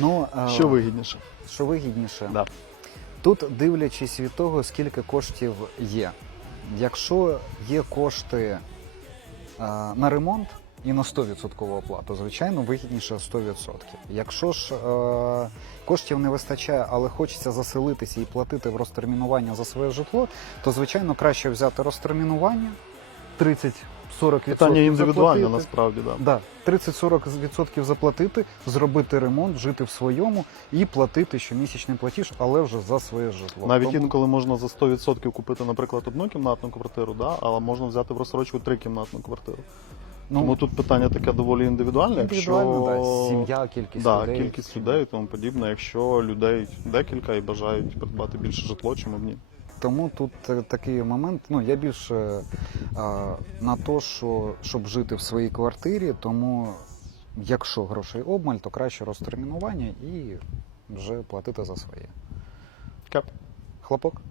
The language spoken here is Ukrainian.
Ну, е, Що вигідніше? що вигідніше? Да. Тут дивлячись від того, скільки коштів є. Якщо є кошти е, на ремонт і на 100% оплату, звичайно, вигідніше 100%. Якщо ж е, коштів не вистачає, але хочеться заселитися і платити в розтермінування за своє житло, то звичайно краще взяти розтермінування 30-40% Питання індивідуальне заплатити. насправді, да. Да, 30-40% заплатити, зробити ремонт, жити в своєму і платити щомісячний платіж, але вже за своє житло. Навіть Тому- інколи можна за 100% купити, наприклад, однокімнатну квартиру, да, але можна взяти в розсрочку трикімнатну квартиру. ну, Тому тут питання таке доволі індивідуальне. якщо... да, сім'я, кількість да, людей. кількість людей і тому подібне. Якщо людей декілька і бажають придбати більше житло, чому б ні. Тому тут е, такий момент. Ну я більше на то, що щоб жити в своїй квартирі, тому якщо грошей обмаль, то краще розтермінування і вже платити за своє. Кеп. Хлопок.